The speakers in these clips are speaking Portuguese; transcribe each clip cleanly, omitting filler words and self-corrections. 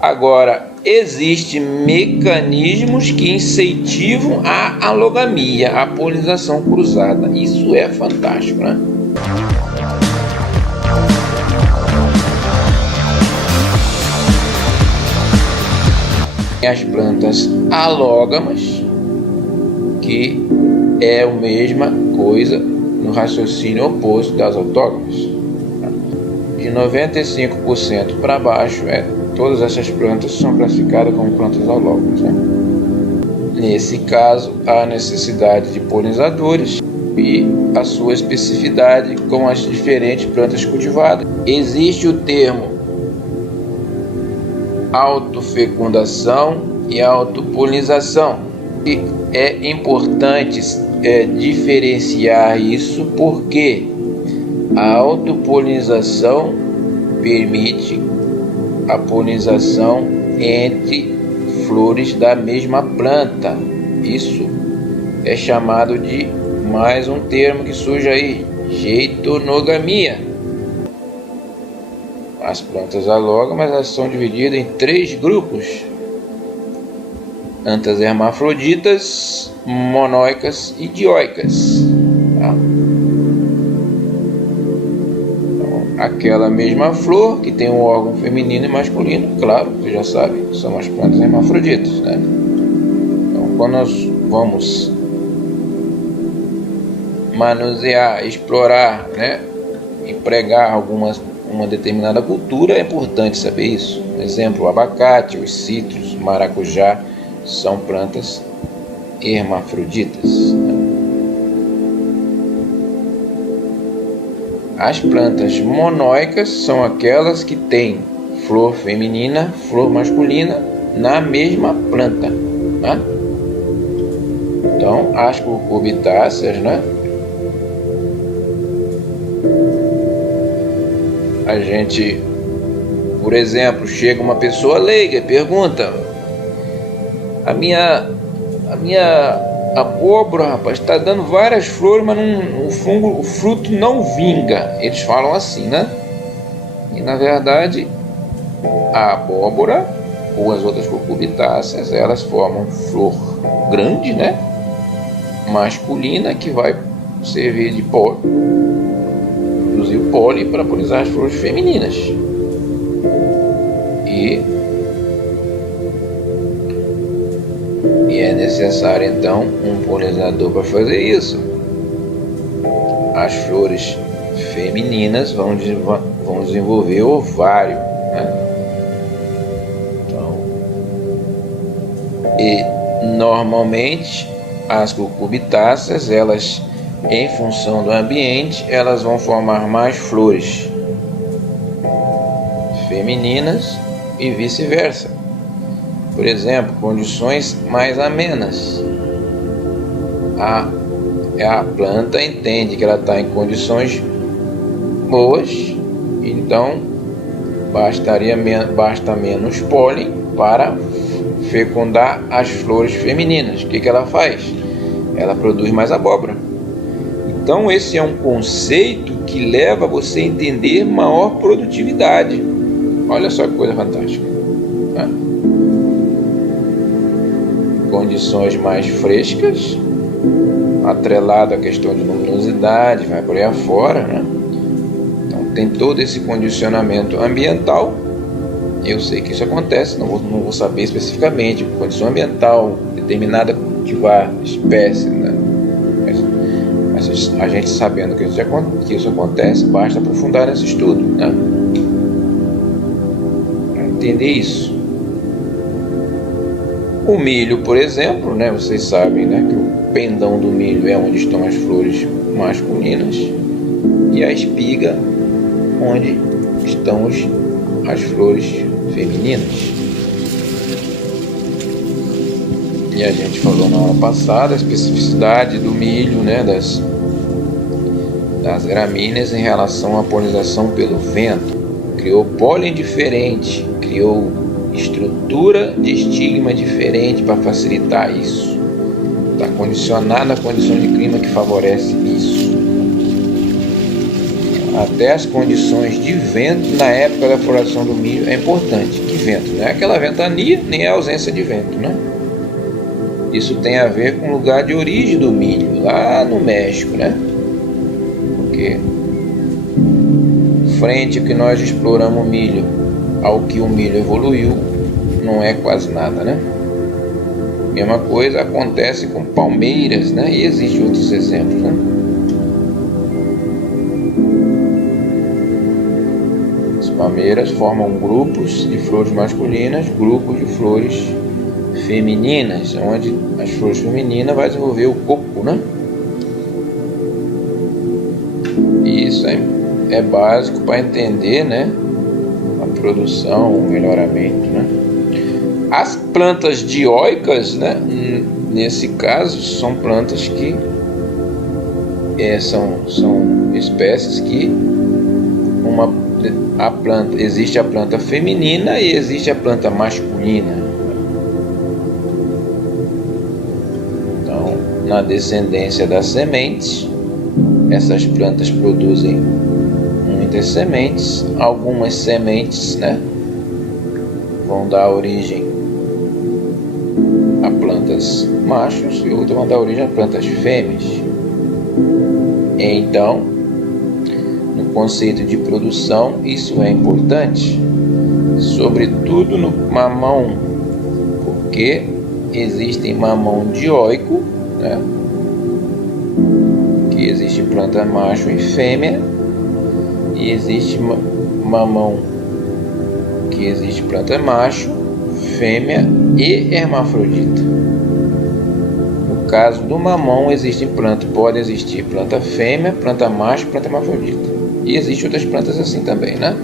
Agora, existem mecanismos que incentivam a alogamia, a polinização cruzada. Isso é fantástico, né? As plantas alógamas, que é a mesma coisa no raciocínio oposto das autógamas. De 95% para baixo, todas essas plantas são classificadas como plantas alógamas, né? Nesse caso, há necessidade de polinizadores e a sua especificidade com as diferentes plantas cultivadas. Existe o termo autofecundação e autopolinização. E é importante diferenciar isso, porque a autopolinização permite a polinização entre flores da mesma planta. Isso é chamado de, mais um termo que surge aí, geitonogamia. As plantas alógamas, elas são divididas em 3 grupos: plantas hermafroditas, monóicas e dioicas. Tá? Então, aquela mesma flor que tem um órgão feminino e masculino, claro, você já sabe, são as plantas hermafroditas, né? Então, quando nós vamos manusear, explorar, né, empregar uma determinada cultura, é importante saber isso. Por exemplo, o abacate, os citros, o maracujá são plantas hermafroditas. As plantas monóicas são aquelas que têm flor feminina, flor masculina na mesma planta, né? Então, as cucurbitáceas, né? A gente, por exemplo, chega uma pessoa leiga e pergunta: a minha abóbora, rapaz, está dando várias flores, mas o fruto não vinga. Eles falam assim, né? E na verdade, a abóbora ou as outras cucurbitáceas, elas formam flor grande, né? Masculina, que vai servir de pólen, produzir o pólen para polinizar as flores femininas. E é necessário então um polinizador para fazer isso. As flores femininas vão desenvolver ovário, né? Então, e normalmente as cucurbitáceas, elas, em função do ambiente, elas vão formar mais flores femininas e vice-versa. Por exemplo, condições mais amenas. A planta entende que ela está em condições boas, então basta menos pólen para fecundar as flores femininas. O que ela faz? Ela produz mais abóbora. Então esse é um conceito que leva você a entender maior produtividade. Olha só que coisa fantástica, né? Condições mais frescas, atrelado à questão de luminosidade, vai por aí afora, né? Então tem todo esse condicionamento ambiental. Eu sei que isso acontece, não vou saber especificamente condição ambiental, determinada cultivar, espécie, né? Mas a gente sabendo que isso acontece, basta aprofundar nesse estudo, né? Para entender isso. O milho, por exemplo, né? Vocês sabem, né, que o pendão do milho é onde estão as flores masculinas e a espiga onde estão as flores femininas. E a gente falou na aula passada a especificidade do milho, né, das gramíneas em relação à polinização pelo vento. Criou pólen diferente, criou estrutura de estigma diferente para facilitar isso. Está condicionado à condição de clima que favorece isso. Até as condições de vento na época da floração do milho é importante. Que vento. Não é aquela ventania, nem a ausência de vento, né? Isso tem a ver com o lugar de origem do milho, lá no México, né? Porque frente ao que nós exploramos o milho, ao que o milho evoluiu, não é quase nada, né? Mesma coisa acontece com palmeiras, né? E existem outros exemplos, né? As palmeiras formam grupos de flores masculinas, grupos de flores femininas, onde as flores femininas vai desenvolver o coco, né? E isso é básico para entender, né? A produção, o melhoramento, né? As plantas dioicas, né? Nesse caso, são plantas que são espécies que existe a planta feminina e existe a planta masculina. Então, na descendência das sementes, essas plantas produzem muitas sementes. Algumas sementes, né, vão dar origem a plantas machos e outras vão dar origem a plantas fêmeas. Então, no conceito de produção, isso é importante, sobretudo no mamão, porque existem mamão dioico, né, que existe planta macho e fêmea, e existe mamão que existe planta macho, fêmea e hermafrodita. No caso do mamão, pode existir planta fêmea, planta macho, planta hermafrodita. E existem outras plantas assim também, né?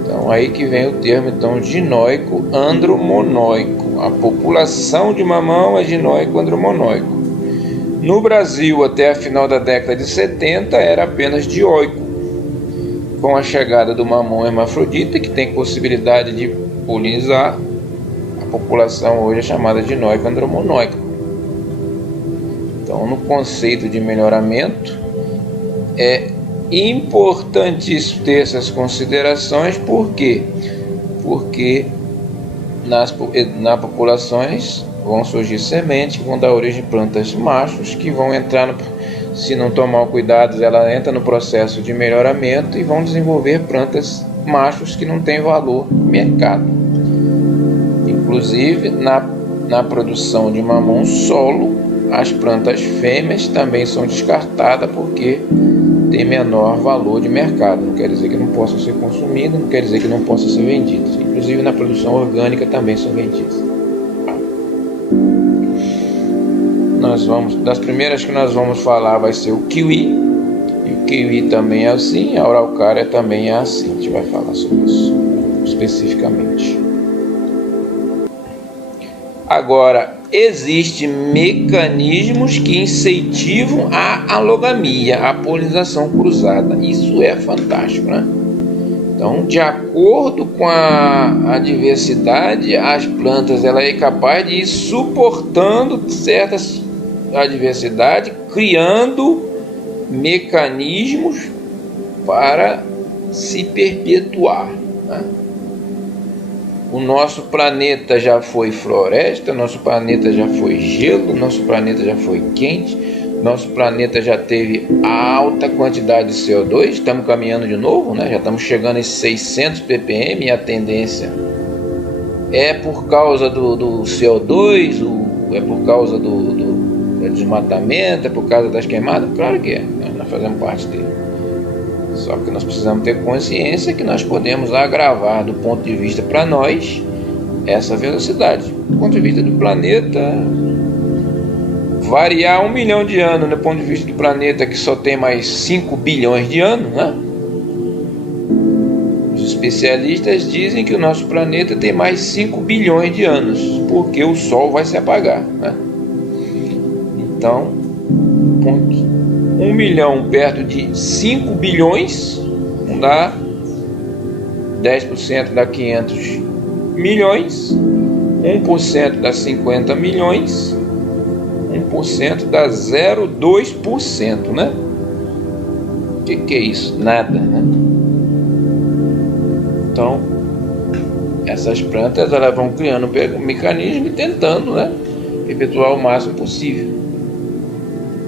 Então aí que vem o termo então dinoico andromonóico. A população de mamão é dinoico andromonóico. No Brasil, até a final da década de 70, era apenas dioico. Com a chegada do mamão hermafrodita, que tem possibilidade de polinizar, a população hoje é chamada dinoico andromonóico. Então, no conceito de melhoramento, é importantíssimo ter essas considerações. Por quê? Porque nas populações vão surgir sementes que vão dar origem a plantas machos que vão entrar, se não tomar o cuidado, ela entra no processo de melhoramento e vão desenvolver plantas machos que não têm valor no mercado. Inclusive, na produção de mamão solo, as plantas fêmeas também são descartadas porque tem menor valor de mercado. Não quer dizer que não possam ser consumidas, não quer dizer que não possam ser vendidas. Inclusive na produção orgânica também são vendidas. Das primeiras que nós vamos falar vai ser o kiwi. E o kiwi também é assim, a araucária também é assim. A gente vai falar sobre isso especificamente. Agora, existem mecanismos que incentivam a alogamia, a polinização cruzada. Isso é fantástico, né? Então, de acordo com a diversidade, as plantas ela é capaz de ir suportando certas adversidades, criando mecanismos para se perpetuar, né? O nosso planeta já foi floresta, nosso planeta já foi gelo, nosso planeta já foi quente, nosso planeta já teve alta quantidade de CO2, estamos caminhando de novo, né? Já estamos chegando em 600 ppm e a tendência é por causa do CO2, é por causa do desmatamento, é por causa das queimadas? Claro que é, né? Nós fazemos parte dele. Só que nós precisamos ter consciência que nós podemos agravar do ponto de vista para nós essa velocidade. Do ponto de vista do planeta, variar 1 milhão de anos do ponto de vista do planeta que só tem mais 5 bilhões de anos, né? Os especialistas dizem que o nosso planeta tem mais 5 bilhões de anos, porque o Sol vai se apagar, né? Então, 1 milhão perto de 5 bilhões, não dá 10% dá 500 milhões, 1% dá 50 milhões, 1% dá 0,2%, né? O que é isso? Nada, né? Então, essas plantas elas vão criando um mecanismo e tentando, né, perpetuar o máximo possível.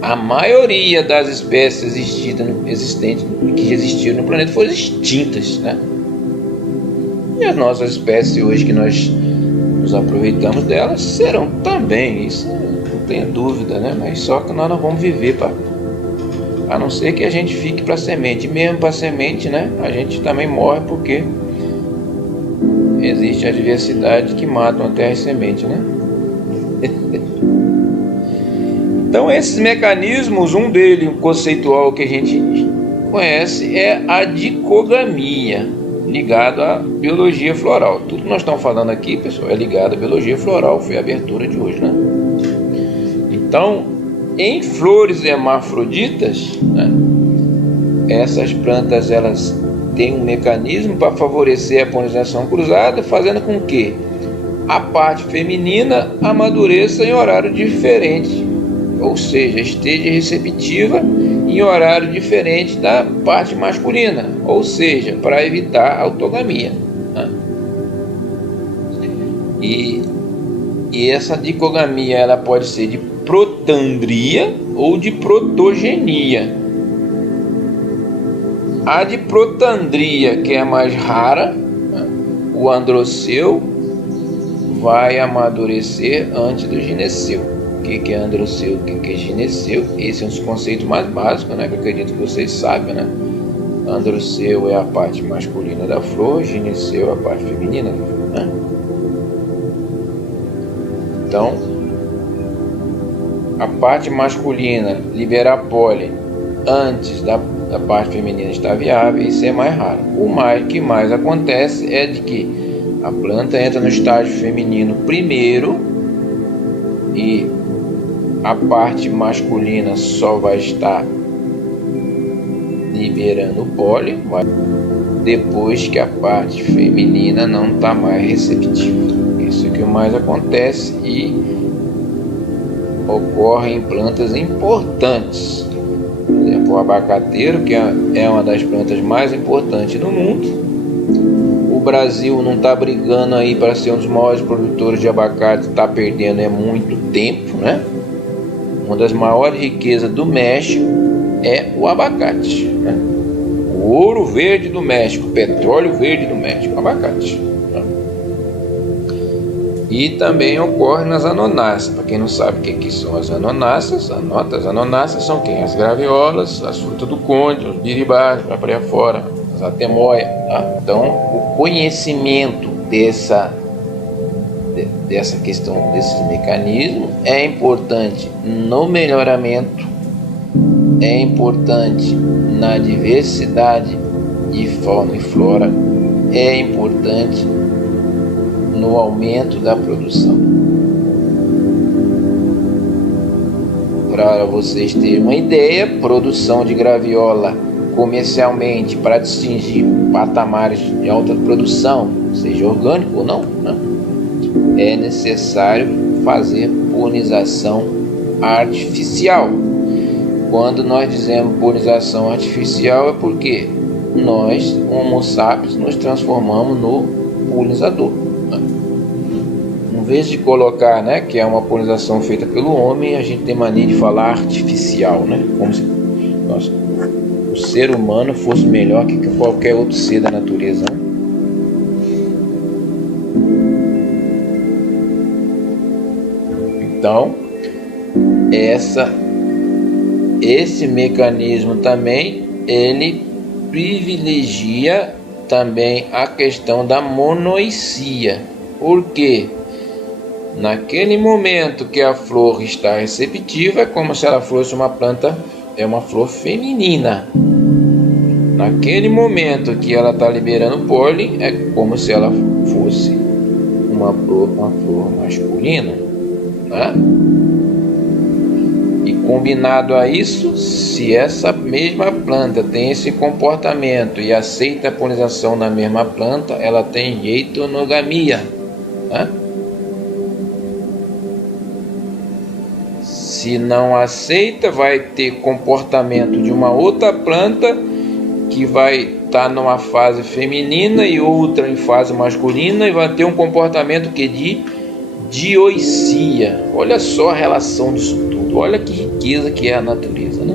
A maioria das espécies existentes que existiram no planeta foram extintas, né? E as nossas espécies hoje que nós nos aproveitamos delas serão também, isso não tenha dúvida, né? Mas só que nós não vamos viver a não ser que a gente fique para semente. E mesmo para semente, né, a gente também morre porque existe a diversidade que matam a terra e semente, né? Então esses mecanismos, um deles, um conceitual que a gente conhece é a dicogamia, ligado à biologia floral. Tudo que nós estamos falando aqui, pessoal, é ligado à biologia floral, foi a abertura de hoje, né? Então, em flores hermafroditas, né, essas plantas elas têm um mecanismo para favorecer a polinização cruzada, fazendo com que a parte feminina amadureça em horário diferente, ou seja, esteja receptiva em horário diferente da parte masculina, ou seja, para evitar a autogamia, né? E essa dicogamia ela pode ser de protandria ou de protogenia. A de protandria, que é mais rara, né, o androceu vai amadurecer antes do gineceu. O que é androceu, o que é gineceu? Esse é um dos conceitos mais básicos, né, que eu acredito que vocês sabem, né? Androceu é a parte masculina da flor, gineceu é a parte feminina da flor, né? Então, a parte masculina liberar pólen antes da parte feminina estar viável, isso é mais raro. O que mais acontece é de que a planta entra no estágio feminino primeiro e a parte masculina só vai estar liberando o pólen depois que a parte feminina não está mais receptiva. Isso é o que mais acontece e ocorre em plantas importantes. Por exemplo, o abacateiro, que é uma das plantas mais importantes do mundo. O Brasil não está brigando aí para ser um dos maiores produtores de abacate, está perdendo muito tempo, né? Uma das maiores riquezas do México é o abacate, né? O ouro verde do México, o petróleo verde do México, o abacate, né? E também ocorre nas anonáceas. Para quem não sabe o que são as anonáceas, anota, as anonáceas são quem? As graviolas, as frutas do conde, os biribás, para por aí fora, as atemóia, tá? Então, o conhecimento dessa questão, desses mecanismos é importante no melhoramento, é importante na diversidade de fauna e flora, é importante no aumento da produção. Para vocês terem uma ideia, produção de graviola comercialmente para distinguir patamares de alta produção, seja orgânico ou não, né, é necessário fazer polinização artificial. Quando nós dizemos polinização artificial é porque nós, Homo sapiens, nos transformamos no polinizador. Em vez de colocar, né, que é uma polinização feita pelo homem, a gente tem mania de falar artificial, né, como se o ser humano fosse melhor que qualquer outro ser da natureza, né? Então, esse mecanismo também, ele privilegia também a questão da monoicia. Por quê? Naquele momento que a flor está receptiva, é como se ela fosse uma planta, é uma flor feminina. Naquele momento que ela está liberando pólen, é como se ela fosse uma flor masculina, né? E combinado a isso, se essa mesma planta tem esse comportamento e aceita a polinização na mesma planta, ela tem heteronogamia, né? Se não aceita, vai ter comportamento de uma outra planta que vai estar numa fase feminina e outra em fase masculina e vai ter um comportamento que de dioicia. Olha só a relação disso tudo, olha que riqueza que é a natureza, né?